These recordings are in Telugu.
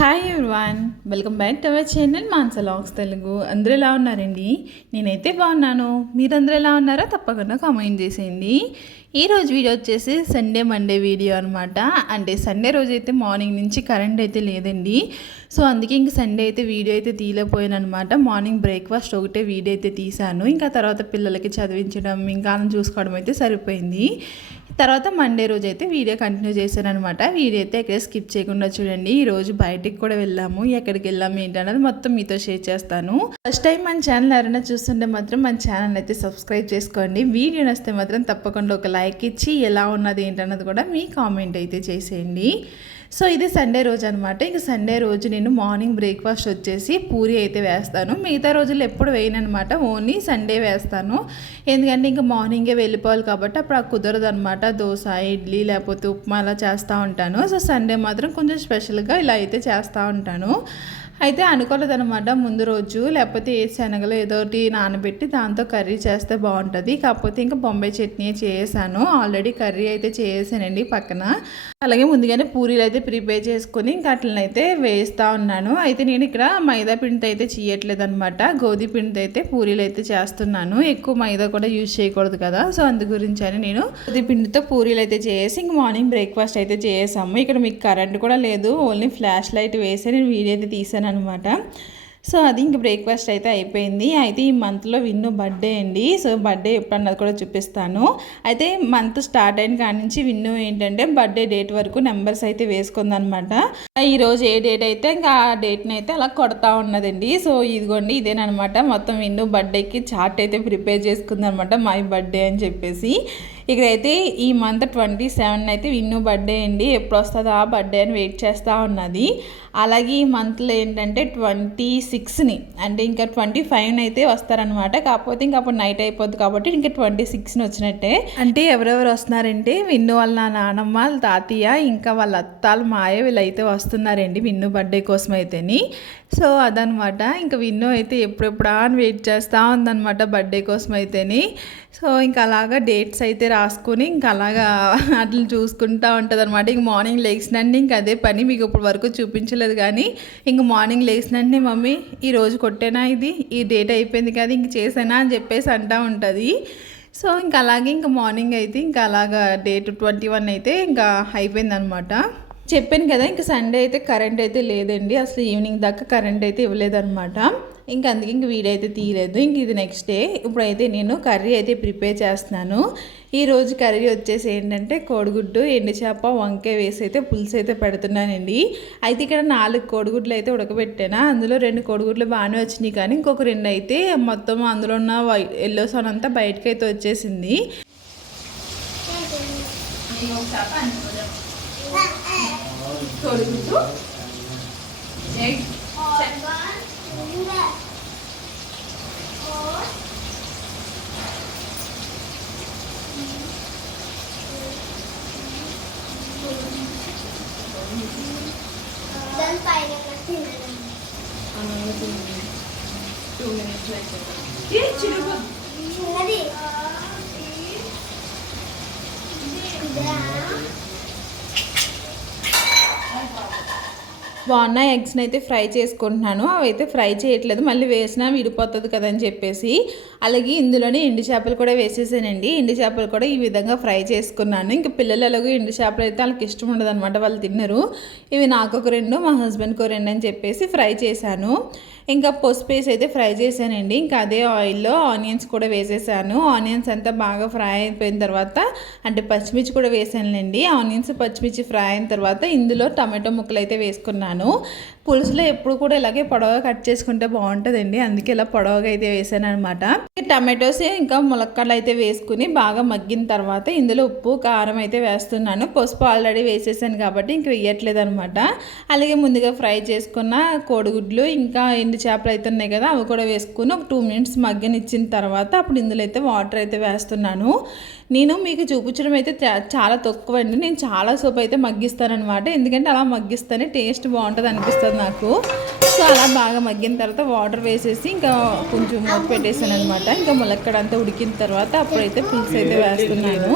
Hi everyone welcome back to our channel మాన్సలాగ్స్ Telugu అందరూ ఎలా ఉన్నారండి? నేనైతే బాగున్నాను. మీరందరూ ఎలా ఉన్నారో తప్పకుండా కామెంట్ చేసేయండి. ఈ రోజు వీడియో వచ్చేసి సండే మండే వీడియో అనమాట అంటే సండే రోజు అయితే మార్నింగ్ నుంచి కరెంట్ అయితే లేదండి. సో అందుకే ఇంక సండే అయితే వీడియో అయితే తీయలేకపోయాను అనమాట మార్నింగ్ బ్రేక్ఫాస్ట్ ఒకటే వీడియో అయితే తీశాను. ఇంకా తర్వాత పిల్లలకి చదివించడం ఇంకా వాళ్ళని చూసుకోవడం అయితే సరిపోయింది. తర్వాత మండే రోజు అయితే వీడియో కంటిన్యూ చేశాను అనమాట వీడియో అయితే ఎక్కడ స్కిప్ చేయకుండా చూడండి. ఈ రోజు బయటికి కూడా వెళ్ళాము. ఎక్కడికి వెళ్ళాము ఏంటన్నది మొత్తం మీతో షేర్ చేస్తాను. ఫస్ట్ టైం మన ఛానల్ ఎవరైనా చూస్తుంటే మాత్రం మన ఛానల్ అయితే సబ్స్క్రైబ్ చేసుకోండి. వీడియో నచ్చితే మాత్రం తప్పకుండా ఒక లైక్ ఇచ్చి ఎలా ఉన్నది ఏంటన్నది కూడా మీ కామెంట్ అయితే చేసేయండి. సో ఇది సండే రోజు అనమాట ఇంక సండే రోజు నేను మార్నింగ్ బ్రేక్ఫాస్ట్ వచ్చేసి పూరి అయితే వేస్తాను. మిగతా రోజులు ఎప్పుడు వేయనమాట అనమాట ఓన్లీ సండే వేస్తాను. ఎందుకంటే ఇంకా మార్నింగే వెళ్ళిపోవాలి కాబట్టి అప్పుడు ఆ కుదరదు అనమాట దోశ ఇడ్లీ లేకపోతే ఉప్మా అలా చేస్తూ ఉంటాను. సో సండే మాత్రం కొంచెం స్పెషల్గా ఇలా అయితే చేస్తూ ఉంటాను. అయితే అనుకోలేదనమాట ముందు రోజు లేకపోతే ఏ శనగలు ఏదో ఒకటి నానబెట్టి దాంతో కర్రీ చేస్తే బాగుంటుంది. కాకపోతే ఇంకా బొంబాయి చట్నీ చేసాను. ఆల్రెడీ కర్రీ అయితే చేసానండి పక్కన. అలాగే ముందుగానే పూరీలు అయితే ప్రిపేర్ చేసుకొని ఇంకా అట్లనైతే వేస్తూ ఉన్నాను. అయితే నేను ఇక్కడ మైదా పిండితో అయితే చేయట్లేదు అనమాట గోధి పిండితో అయితే పూరీలు అయితే చేస్తున్నాను. ఎక్కువ మైదా కూడా యూజ్ చేయకూడదు కదా. సో అందు గురించి అని నేను గోధి పిండితో పూరీలు అయితే చేసి ఇంక మార్నింగ్ బ్రేక్ఫాస్ట్ అయితే చేసాము. ఇక్కడ మీకు కరెంట్ కూడా లేదు. ఓన్లీ ఫ్లాష్ లైట్ వేసి నేను వీడియో అయితే తీసాను అనమాట సో అది ఇంక బ్రేక్ఫాస్ట్ అయితే అయిపోయింది. అయితే ఈ మంత్లో విన్ను బర్త్డే అండి. సో బర్త్డే ఎప్పుడన్నది కూడా చూపిస్తాను. అయితే మంత్ స్టార్ట్ అయిన కాడి నుంచి విన్ను ఏంటంటే బర్త్డే డేట్ వరకు నెంబర్స్ అయితే వేసుకుందనమాట ఈరోజు ఏ డేట్ అయితే ఇంకా ఆ డేట్ని అయితే అలా కొడతా ఉన్నదండి. సో ఇదిగోండి ఇదేనమాట మొత్తం విన్ను బర్త్డేకి చార్ట్ అయితే ప్రిపేర్ చేసుకుందనమాట మై బర్త్డే అని చెప్పేసి. ఇక్కడైతే ఈ మంత్ ట్వంటీ సెవెన్ అయితే విన్ను బర్త్డే అండి. ఎప్పుడు వస్తుందో ఆ బర్త్డే అని వెయిట్ చేస్తూ ఉన్నది. అలాగే ఈ మంత్లో ఏంటంటే ట్వంటీ సిక్స్ని అంటే ఇంకా ట్వంటీ ఫైవ్ అయితే వస్తారనమాట కాకపోతే ఇంకా అప్పుడు నైట్ అయిపోద్ది కాబట్టి ఇంకా ట్వంటీ సిక్స్ని వచ్చినట్టే. అంటే ఎవరెవరు వస్తున్నారంటే విన్ను వాళ్ళ నానమ్మ వాళ్ళ తాతయ్య ఇంకా వాళ్ళ అత్తాలు మాయ వీళ్ళైతే వస్తున్నారండి విన్ను బర్త్డే కోసం అయితేని సో అదనమాట ఇంకా విన్ను అయితే ఎప్పుడెప్పుడా అని వెయిట్ చేస్తూ ఉందన్నమాట బర్త్డే కోసం అయితేని సో ఇంకా అలాగా డేట్స్ అయితే రాసుకొని ఇంకా అలాగా అట్లా చూసుకుంటూ ఉంటుంది అనమాట ఇంక మార్నింగ్ లేచినండి ఇంక అదే పని మీకు ఇప్పుడు వరకు చూపించలేదు కానీ ఇంక మార్నింగ్ లేచినండి మమ్మీ ఈ రోజు కొట్టేనా ఇది? ఈ డేట్ అయిపోయింది కదా ఇంక చేసానా అని చెప్పేసి అంటూ ఉంటుంది. సో ఇంకా అలాగే ఇంకా మార్నింగ్ అయితే ఇంకా అలాగా డేట్ ట్వంటీ వన్ అయితే ఇంకా అయిపోయింది అనమాట చెప్పాను కదా ఇంకా సండే అయితే కరెంట్ అయితే లేదండి. అసలు ఈవినింగ్ దాకా కరెంట్ అయితే ఇవ్వలేదన్నమాట. ఇంకా అందుకే ఇంక వీడైతే తీయలేదు. ఇంక ఇది నెక్స్ట్ డే ఇప్పుడైతే నేను కర్రీ అయితే ప్రిపేర్ చేస్తున్నాను. ఈరోజు కర్రీ వచ్చేసి ఏంటంటే కోడిగుడ్డు ఎండు చేప వంకాయ వేసి అయితే పులుసు అయితే పెడుతున్నానండి. అయితే ఇక్కడ నాలుగు కోడిగుడ్లు అయితే ఉడకబెట్టాను. అందులో రెండు కోడిగుడ్లు బాగానే వచ్చినాయి కానీ ఇంకొక రెండు అయితే మొత్తం అందులో ఉన్న ఎల్లో సోన్ అంతా బయటకు అయితే వచ్చేసింది. కోడిగుడ్డు ఎగ్ దాని పైన తినడం టూ మినిట్స్ ఏ చిరుగు చిన్నది ఇదా బాగున్న ఎగ్స్ని అయితే ఫ్రై చేసుకుంటున్నాను. అవి అయితే ఫ్రై చేయట్లేదు. మళ్ళీ వేసినా విడిపోతుంది కదా అని చెప్పేసి అలాగే ఇందులోనే ఎండు చేపలు కూడా వేసేసానండి. ఎండు చేపలు కూడా ఈ విధంగా ఫ్రై చేసుకున్నాను. ఇంకా పిల్లలు ఎలాగో ఎండు చేపలు అయితే వాళ్ళకి ఇష్టం ఉండదు అనమాట వాళ్ళు తిన్నారు ఇవి నాకు ఒక రెండు మా హస్బెండ్కి ఒక రెండు అని చెప్పేసి ఫ్రై చేశాను. ఇంకా పసుపు వేసి అయితే ఫ్రై చేశానండి. ఇంకా అదే ఆయిల్లో ఆనియన్స్ కూడా వేసేసాను. ఆనియన్స్ అంతా బాగా ఫ్రై అయిపోయిన తర్వాత అంటే పచ్చిమిర్చి కూడా వేసానులేండి. ఆనియన్స్ పచ్చిమిర్చి ఫ్రై అయిన తర్వాత ఇందులో టమాటో ముక్కలు అయితే వేసుకున్నాను. పులుసులో ఎప్పుడు కూడా ఇలాగే పొడవగా కట్ చేసుకుంటే బాగుంటుందండి. అందుకే ఇలా పొడవగా అయితే వేసాను అనమాట టమాటోస్ ఇంకా ములక్కలు అయితే వేసుకుని బాగా మగ్గిన తర్వాత ఇందులో ఉప్పు కారం అయితే వేస్తున్నాను. పసుపు ఆల్రెడీ వేసేసాను కాబట్టి ఇంక వేయట్లేదు అనమాట అలాగే ముందుగా ఫ్రై చేసుకున్న కోడిగుడ్లు ఇంకా ఎండు చేపలు అయితే ఉన్నాయి కదా అవి కూడా వేసుకుని ఒక టూ మినిట్స్ మగ్గనిచ్చిన తర్వాత అప్పుడు ఇందులో అయితే వాటర్ అయితే వేస్తున్నాను. నేను మీకు చూపించడం అయితే చాలా తక్కువ అండి. నేను చాలా సోప్ అయితే మగ్గిస్తానమాట ఎందుకంటే అలా మగ్గిస్తేనే టేస్ట్ బాగుంటుంది అనిపిస్తుంది నాకు. సో అలా బాగా మగ్గిన తర్వాత వాటర్ వేసేసి ఇంకా కొంచెం మూత పెట్టేసాను అనమాట ఇంకా ములక్కడ అంతా ఉడికిన తర్వాత అప్పుడైతే పులుసు అయితే వేస్తున్నాను.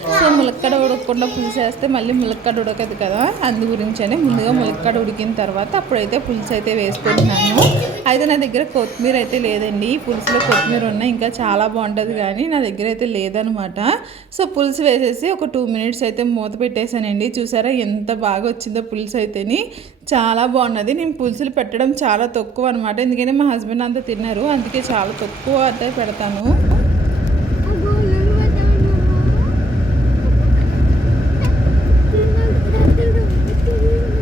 సో ములక్కడ ఉడకకుండా పులుసు వేస్తే మళ్ళీ ములక్కడ ఉడకదు కదా? అందు గురించనే ముందుగా ములక్కడ ఉడికిన తర్వాత అప్పుడైతే పులుసు అయితే వేసుకుంటున్నాను. అయితే నా దగ్గర కొత్తిమీర అయితే లేదండి. పులుసులో కొత్తిమీర ఉన్నాయి ఇంకా చాలా బాగుంటుంది కానీ నా దగ్గర అయితే లేదనమాట. సో పులుసు వేసేసి ఒక టూ మినిట్స్ అయితే మూత పెట్టేశానండి. చూసారా ఎంత బాగా వచ్చిందో పులుసు అయితేని. చాలా బాగున్నది. నేను పులుసులు పెట్టడం చాలా తక్కువ అనమాట. ఎందుకంటే మా హస్బెండ్ అంతా తిన్నారు. అందుకే చాలా తక్కువ అంటే పెడతాను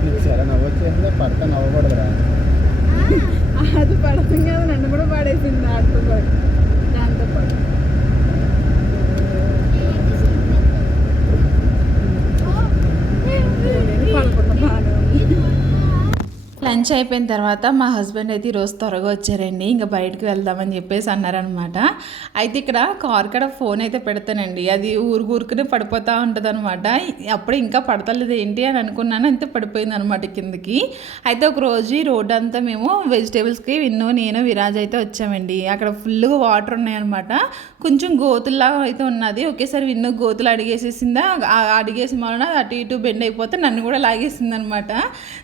నీకు చాలా నవ్వొచ్చేసిందే పడతా నవ్వకూడదురా అది పడుతుంది కదా నన్ను కూడా పడేసింది ఆడుతూ పాటు దాంతో పాటు లంచ్ అయిపోయిన తర్వాత మా హస్బెండ్ అయితే ఈరోజు త్వరగా వచ్చారండి. ఇంకా బయటకు వెళ్దామని చెప్పేసి అన్నారనమాట అయితే ఇక్కడ కార్ కడ ఫోన్ అయితే పెడతానండి. అది ఊరు ఊరుకునే పడిపోతూ ఉంటుంది అనమాట అప్పుడు ఇంకా పడతలేదు ఏంటి అని అనుకున్నాను. అంతే పడిపోయింది అనమాట కిందకి. అయితే ఒక రోజు ఈ రోడ్ అంతా మేము వెజిటేబుల్స్కి విన్ను నేను విరాజ్ అయితే వచ్చామండి. అక్కడ ఫుల్గా వాటర్ ఉన్నాయన్నమాట. కొంచెం గోతుల్లాగా అయితే ఉన్నది. ఒకేసారి విన్ను గోతులు అడిగేసేసిందా? అడిగేసిన వలన అటు ఇటు బెండ్ అయిపోతే నన్ను కూడా లాగేసింది అనమాట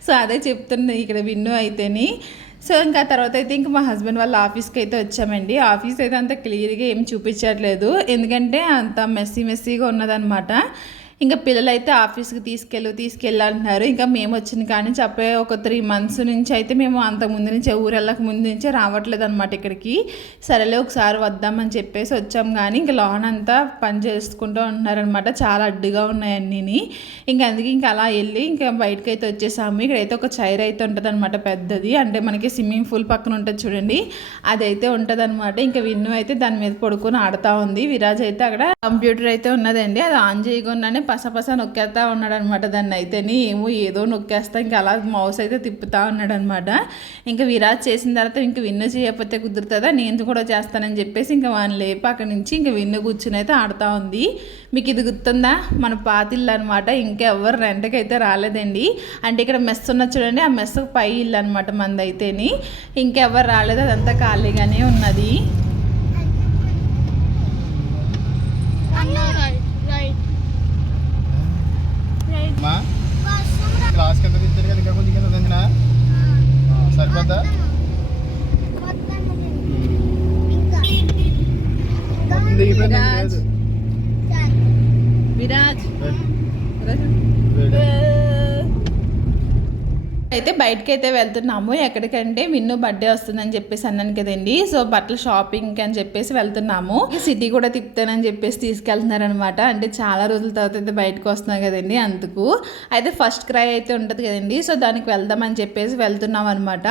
సో అదే చెప్తుంది ఇక్కడ విన్ను అయితేని. సో ఇంకా తర్వాత అయితే ఇంకా మా హస్బెండ్ వాళ్ళ ఆఫీస్కి అయితే వచ్చామండి. ఆఫీస్ అయితే అంత క్లియర్గా ఏం చూపించట్లేదు. ఎందుకంటే అంత మెస్సీ మెస్సీగా ఉన్నదనమాట ఇంకా పిల్లలు అయితే ఆఫీస్కి తీసుకెళ్ళు తీసుకెళ్ళంటున్నారు ఇంకా మేము వచ్చిన కానీ చెప్పే ఒక త్రీ మంత్స్ నుంచి అయితే మేము అంత ముందు నుంచి ఊరు వెళ్ళక ముందు నుంచే రావట్లేదు అనమాట ఇక్కడికి. సరేలే ఒకసారి వద్దామని చెప్పేసి వచ్చాం కానీ ఇంకా లోన్ అంతా పని చేసుకుంటూ ఉంటున్నారనమాట చాలా అడ్డుగా ఉన్నాయి ఇంకా అందుకే ఇంకా అలా వెళ్ళి ఇంకా బయటకు అయితే వచ్చేసాము. ఇక్కడైతే ఒక చైర్ అయితే ఉంటుంది అనమాట పెద్దది. అంటే మనకి స్విమ్మింగ్ పూల్ పక్కన ఉంటుంది చూడండి. అదైతే ఉంటుంది అనమాట ఇంకా విన్ను అయితే దాని మీద పడుకొని ఆడుతూ ఉంది. విరాజ్ అయితే అక్కడ కంప్యూటర్ అయితే ఉన్నదండి. అది ఆన్ చేయకుండానే పసపస నొక్కేస్తా ఉన్నాడు అనమాట దాన్ని అయితేని ఏమో ఏదో నొక్కేస్తా ఇంకా అలా మౌస్ అయితే తిప్పుతా ఉన్నాడు అనమాట ఇంకా విరాజ్ చేసిన తర్వాత ఇంకా విన్ను చేయకపోతే కుదురుతుందా? నేను కూడా చేస్తానని చెప్పేసి ఇంకా వాని లేపు అక్కడి నుంచి ఇంకా విన్ను కూర్చుని అయితే ఆడుతూ ఉంది. మీకు ఇది గుర్తుందా? మన పాతిల్లు అనమాట ఇంకా ఎవరు రెంట్కి అయితే రాలేదండి. అంటే ఇక్కడ మెస్ ఉన్న చూడండి ఆ మెస్ పై ఇల్లు అనమాట మంది అయితేని ఇంకెవరు రాలేదు అదంతా ఖాళీగానే ఉన్నది. మా క్లాస్ కింద దించారు కదా ఇంకా కొంచెం కింద దించినా సరిపోద్దా? మొత్తం దిగిపోయింది ఇంక లేదు. విరాజ్. అయితే బయటకి అయితే వెళ్తున్నాము. ఎక్కడికంటే విన్ను బర్త్డే వస్తుందని చెప్పేసి అన్నాను కదండి. సో బట్టల షాపింగ్ అని చెప్పేసి వెళ్తున్నాము. సిటీ కూడా తిప్పుతానని చెప్పేసి తీసుకెళ్తున్నారనమాట. అంటే చాలా రోజుల తర్వాత అయితే బయటకు వస్తున్నాం కదండి అందుకు. అయితే ఫస్ట్ క్రై అయితే ఉంటుంది కదండి. సో దానికి వెళ్దామని చెప్పేసి వెళ్తున్నాం అనమాట.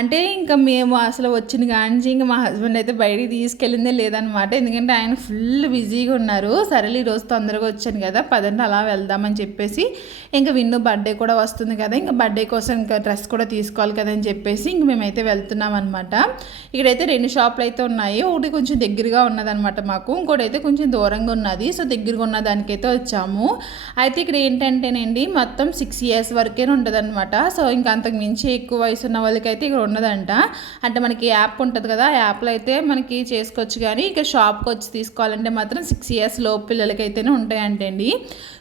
అంటే ఇంకా మేము అసలు వచ్చిన కానించి ఇంకా మా హస్బెండ్ అయితే బయటికి తీసుకెళ్ళిందే లేదనమాట. ఎందుకంటే ఆయన ఫుల్ బిజీగా ఉన్నారు. సరేలే ఈరోజు తొందరగా వచ్చాను కదా పదండి అలా వెళ్దామని చెప్పేసి ఇంకా విన్ను బర్త్డే కూడా వస్తుంది కదా ఇంకా బర్త్డే కోసం ఇంకా డ్రెస్ కూడా తీసుకోవాలి కదా అని చెప్పేసి ఇంక మేమైతే వెళ్తున్నాం అనమాట ఇక్కడైతే రెండు షాపులు అయితే ఉన్నాయి. ఒకటి కొంచెం దగ్గరగా ఉన్నదనమాట మాకు. ఇంకోటి అయితే కొంచెం దూరంగా ఉన్నది. సో దగ్గరగా ఉన్న దానికైతే వచ్చాము. అయితే ఇక్కడ ఏంటంటేనండి మొత్తం సిక్స్ ఇయర్స్ వరకే ఉంటుందన్నమాట. సో ఇంకా అంతకు మించి ఎక్కువ వయసు ఉన్న వాళ్ళకైతే ఇక్కడ ఉండదంట. అంటే మనకి యాప్ ఉంటుంది కదా ఆ యాప్లో అయితే మనకి చేసుకోవచ్చు. కానీ ఇక్కడ షాప్కి వచ్చి తీసుకోవాలంటే మాత్రం సిక్స్ ఇయర్స్ లోపు పిల్లలకైతేనే ఉంటాయంటండి.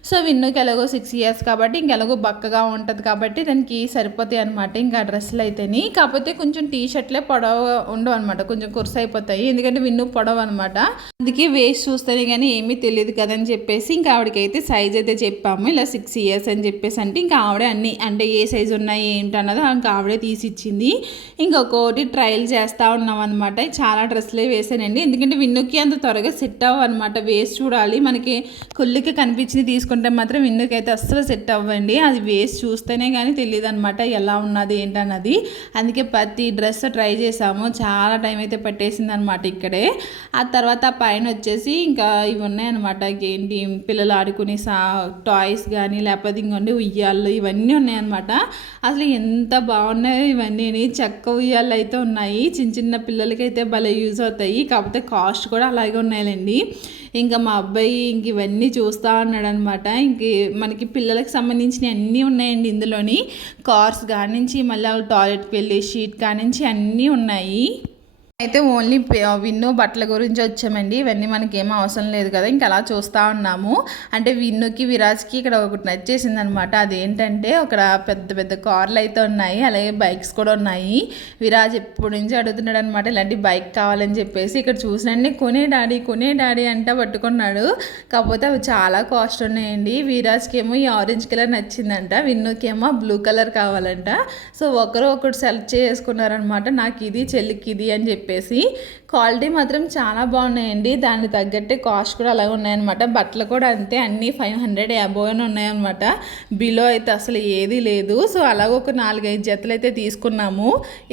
సో విన్నుకి ఎలాగో సిక్స్ ఇయర్స్ కాబట్టి ఇంకెలాగో బక్కగా ఉంటుంది కాబట్టి దానికి సరిపోతాయి అనమాట ఇంకా డ్రెస్సులు అయితేని. కాకపోతే కొంచెం టీ షర్ట్లే పొడవ ఉండవు అనమాట కొంచెం కుర్స్ అయిపోతాయి. ఎందుకంటే విన్ను పొడవు అనమాట అందుకే వేస్ట్ చూస్తేనే కానీ ఏమీ తెలియదు కదని చెప్పేసి ఇంకా ఆవిడకైతే సైజ్ అయితే చెప్పాము. ఇలా సిక్స్ ఇయర్స్ అని చెప్పేసి అంటే ఇంకా ఆవిడే అన్ని అంటే ఏ సైజు ఉన్నాయి ఏంటి అన్నది ఇంకా ఆవిడే తీసి ఇచ్చింది ఇంకొకటి ట్రయల్ చేస్తూ ఉన్నాం అనమాట చాలా డ్రెస్సులే వేసానండి. ఎందుకంటే విన్నుకి అంత త్వరగా సెట్ అవ్వ అనమాట చూడాలి. మనకి కొల్లికి కనిపించింది తీసుకుంటే మాత్రం విన్నుకి అయితే అస్సలు సెట్ అవ్వండి. అది వేస్ట్ చూస్తేనే కానీ తెలియదు అనమాట ఎలా ఉన్నది ఏంటన్నది. అందుకే ప్రతి డ్రెస్ ట్రై చేసాము. చాలా టైం అయితే పట్టేసింది అనమాట ఇక్కడే. ఆ తర్వాత పైన వచ్చేసి ఇంకా ఇవి ఉన్నాయన్నమాట. ఏంటి పిల్లలు ఆడుకునే సా టాయ్స్ కానీ లేకపోతే ఇంకొండి ఉయ్యాళ్ళు ఇవన్నీ ఉన్నాయన్నమాట. అసలు ఎంత బాగున్నాయో ఇవన్నీ. చెక్క ఉయ్యాళ్ళు అయితే ఉన్నాయి. చిన్న చిన్న పిల్లలకైతే భలే యూజ్ అవుతాయి. కాకపోతే కాస్ట్ కూడా అలాగే ఉన్నాయండి ఇంకా మా అబ్బాయి ఇంక ఇవన్నీ చూస్తూ ఉన్నాడు అనమాట ఇంక మనకి పిల్లలకి సంబంధించిన అన్నీ ఉన్నాయండి ఇందులోని. కార్స్ కానించి మళ్ళీ టాయిలెట్కి వెళ్ళే షీట్ కానించి అన్నీ ఉన్నాయి. అయితే ఓన్లీ విన్ను బట్టల గురించి వచ్చామండి. ఇవన్నీ మనకి ఏం అవసరం లేదు కదా ఇంకా అలా చూస్తూ ఉన్నాము. అంటే విన్నుకి విరాజ్కి ఇక్కడ ఒకటి నచ్చేసింది అనమాట అదేంటంటే అక్కడ పెద్ద పెద్ద కార్లు అయితే ఉన్నాయి అలాగే బైక్స్ కూడా ఉన్నాయి. విరాజ్ ఎప్పటి నుంచి అడుగుతున్నాడు అనమాట ఇలాంటి బైక్ కావాలని చెప్పేసి ఇక్కడ చూసినండి కొనే డాడీ కొనే డాడీ అంట పట్టుకున్నాడు. కాకపోతే అవి చాలా కాస్ట్ ఉన్నాయండి. విరాజ్కి ఏమో ఈ ఆరెంజ్ కలర్ నచ్చిందంట విన్నుకేమో బ్లూ కలర్ కావాలంట. సో ఒకరు ఒకటి సెలెక్ట్ చేసుకున్నారనమాట నాకు ఇది చెల్లికి ఇది అని చెప్పి చెప్పేసి క్వాలిటీ మాత్రం చాలా బాగున్నాయండి. దానికి తగ్గట్టే కాస్ట్ కూడా అలాగే ఉన్నాయన్నమాట. బట్టలు కూడా అంతే అన్నీ ఫైవ్ హండ్రెడ్ అబోవ్ ఉన్నాయన్నమాట. బిలో అయితే అసలు ఏది లేదు. సో అలాగ ఒక నాలుగైదు జతలు అయితే తీసుకున్నాము.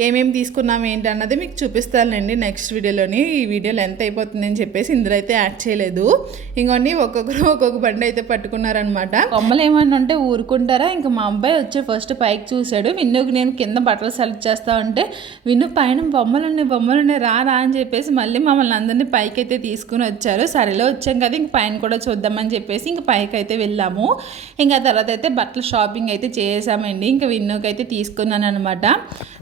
ఏమేమి తీసుకున్నాము ఏంటి అన్నది మీకు చూపిస్తానండి నెక్స్ట్ వీడియోలోని. ఈ వీడియోలో ఎంత అయిపోతుంది అని చెప్పేసి ఇందులో అయితే యాడ్ చేయలేదు. ఇంకొన్ని ఒక్కొక్కరు ఒక్కొక్క బండి అయితే పట్టుకున్నారనమాట కొమ్మలు ఏమన్నా ఉంటే ఊరుకుంటారా? ఇంకా మా అబ్బాయి వచ్చి ఫస్ట్ పైకి చూశాడు. విన్నుకి నేను కింద బట్టలు సెలెక్ట్ చేస్తా ఉంటే విన్ను పైన బొమ్మలు ఉన్నాయి బొమ్మలు ఉన్నాయి రా రా అని చెప్పేసి మళ్ళీ మమ్మల్ని అందరినీ పైకి అయితే తీసుకుని వచ్చారు. సరేలో వచ్చాం కదా ఇంక పైన కూడా చూద్దామని చెప్పేసి ఇంక పైకి అయితే వెళ్ళాము. ఇంకా తర్వాత అయితే బట్టల షాపింగ్ అయితే చేసామండి. ఇంకా విన్నోకి అయితే తీసుకున్నాను అనమాట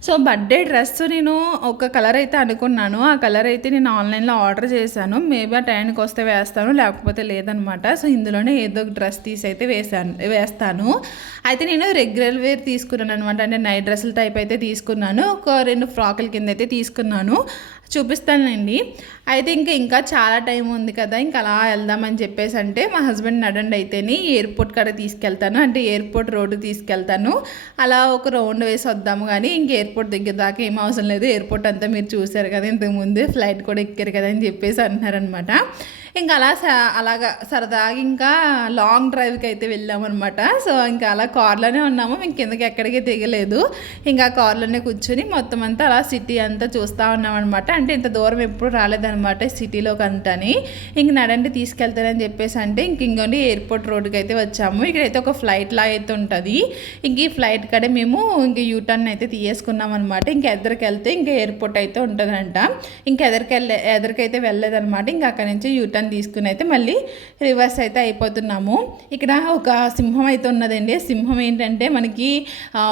సో బర్త్డే డ్రెస్ నేను ఒక కలర్ అయితే అనుకున్నాను. ఆ కలర్ అయితే నేను ఆన్లైన్లో ఆర్డర్ చేశాను. మేబీ ఆ టైంకి వస్తే వేస్తాను లేకపోతే లేదనమాట. సో ఇందులోనే ఏదో ఒక డ్రెస్ తీసి అయితే వేసాను వేస్తాను. అయితే నేను రెగ్యులర్ వేర్ తీసుకున్నాను అనమాట. అంటే నైట్ డ్రెస్సుల టైప్ అయితే తీసుకున్నాను. ఒక రెండు ఫ్రాకుల కింద అయితే తీసుకున్నాను. చూపిస్తానండి అయితే ఇంకా ఇంకా చాలా టైం ఉంది కదా ఇంకా అలా వెళ్దామని చెప్పేసి అంటే మా హస్బెండ్ నడండి అయితేనే ఎయిర్పోర్ట్ కాడ తీసుకెళ్తాను. అంటే ఎయిర్పోర్ట్ రోడ్డు తీసుకెళ్తాను. అలా ఒక రౌండ్ వేసి వద్దాము కానీ ఇంక ఎయిర్పోర్ట్ దగ్గర దాకా ఏం అవసరం లేదు. ఎయిర్పోర్ట్ అంతా మీరు చూశారు కదా ఇంతకు ముందు ఫ్లైట్ కూడా ఎక్కారు కదా అని చెప్పేసి అంటున్నారనమాట ఇంకా అలా స- అలాగా సరదాగా ఇంకా లాంగ్ డ్రైవ్కి అయితే వెళ్ళామన్నమాట సో ఇంకా అలా కార్లోనే ఉన్నాము. మేము కిందకి ఎక్కడికి దిగలేదు. ఇంకా కార్లోనే కూర్చొని మొత్తం అంతా అలా సిటీ అంతా చూస్తూ ఉన్నామన్నమాట అంటే ఇంత దూరం ఎప్పుడు రాలేదన్నమాట సిటీలోకి అంతని. ఇంక నడండి తీసుకెళ్తారని చెప్పేసి అంటే ఇంక ఇంకోండి ఎయిర్పోర్ట్ రోడ్డుకి అయితే వచ్చాము. ఇక్కడైతే ఒక ఫ్లైట్ లా అయితే ఉంటుంది. ఇంక ఈ ఫ్లైట్ కడే మేము ఇంక యూటర్న్ అయితే తీసుకున్నాం అనమాట ఇంక ఎదరికి వెళ్తే ఇంకా ఎయిర్పోర్ట్ అయితే ఉంటుందంట. ఇంకా ఎదరికి వెళ్ళే ఎదరికైతే వెళ్ళలేదన్నమాట. ఇంకా అక్కడి నుంచి యూటర్న్ తీసుకుని అయితే మళ్ళీ రివర్స్ అయితే అయిపోతున్నాము. ఇక్కడ ఒక సింహం అయితే ఉన్నదండి. సింహం ఏంటంటే మనకి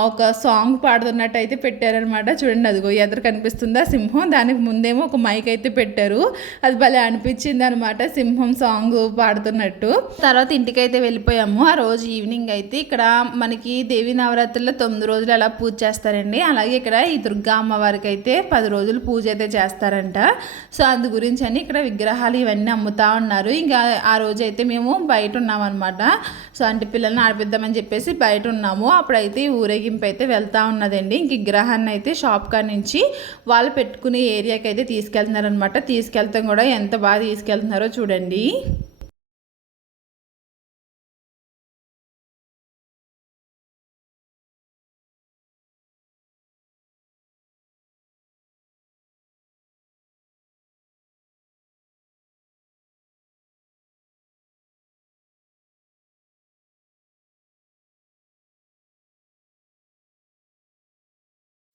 ఒక సాంగ్ పాడుతున్నట్టు అయితే పెట్టారనమాట చూడండి అదిగో ఎదురు కనిపిస్తుందా సింహం? దానికి ముందేమో ఒక మైక్ అయితే పెట్టారు. అది భలే అనిపించింది అనమాట సింహం సాంగ్ పాడుతున్నట్టు. తర్వాత ఇంటికైతే వెళ్ళిపోయాము. ఆ రోజు ఈవినింగ్ అయితే ఇక్కడ మనకి దేవి నవరాత్రుల్లో తొమ్మిది రోజులు అలా పూజ చేస్తారండి. అలాగే ఇక్కడ ఈ దుర్గా అమ్మవారికి అయితే పది రోజులు పూజ అయితే చేస్తారంట. సో అందు గురించి అని ఇక్కడ విగ్రహాలు ఇవన్నీ అమ్ముతారు. అమ్ముతా ఉన్నారు. ఇంకా ఆ రోజు అయితే మేము బయట ఉన్నామన్నమాట సో అంటే పిల్లల్ని ఆడిపిద్దామని చెప్పేసి బయట ఉన్నాము అప్పుడైతే ఊరేగింపు అయితే వెళ్తా ఉన్నదండి. ఇంక విగ్రహాన్ని అయితే షాప్ కాడ నుంచి వాళ్ళు పెట్టుకునే ఏరియాకి అయితే తీసుకెళ్తున్నారనమాట తీసుకెళ్తాం కూడా ఎంత బాగా తీసుకెళ్తున్నారో చూడండి.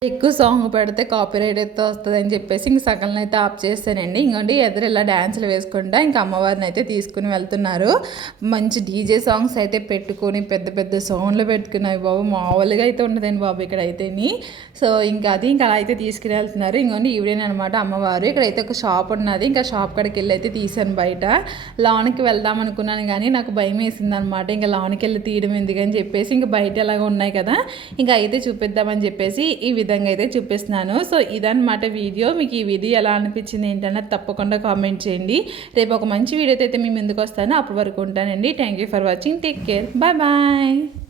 ఎక్కువ సాంగ్ పెడితే కాపీరైట్ అయితే వస్తుంది అని చెప్పేసి ఇంక సగలను అయితే ఆఫ్ చేస్తానండి. ఇంకోండి ఎదురు ఇలా డ్యాన్సులు వేసుకుంటా ఇంకా అమ్మవారిని అయితే తీసుకుని వెళ్తున్నారు. మంచి డీజే సాంగ్స్ అయితే పెట్టుకొని పెద్ద పెద్ద సౌండ్లు పెట్టుకున్నాయి బాబు. మామూలుగా అయితే ఉండదండి బాబు ఇక్కడ అయితేని సో ఇంకా అది ఇంకా అలా అయితే తీసుకుని వెళ్తున్నారు. ఇంకోండి ఈవిడేన్ అనమాట అమ్మవారు. ఇక్కడైతే ఒక షాప్ ఉన్నది. ఇంకా షాప్ కాడికి వెళ్ళి అయితే తీసాను బయట. లాన్కి వెళ్దాం అనుకున్నాను కానీ నాకు భయం వేసింది అనమాట ఇంకా లాన్కి వెళ్ళి తీయడం ఎందుకని చెప్పేసి ఇంకా బయట ఎలాగ ఉన్నాయి కదా. ఇంకా అయితే చూపిద్దామని చెప్పేసి ఈ విధంగా అయితే చూపిస్తున్నాను. సో ఇదన్నమాట వీడియో. మీకు ఈ వీడియో ఎలా అనిపించింది ఏంటన్నది తప్పకుండా కామెంట్ చేయండి. రేపు ఒక మంచి వీడియోతో అయితే మీ ముందుకు వస్తాను. అప్పటి వరకు ఉంటానండి. Thank you for watching take care bye bye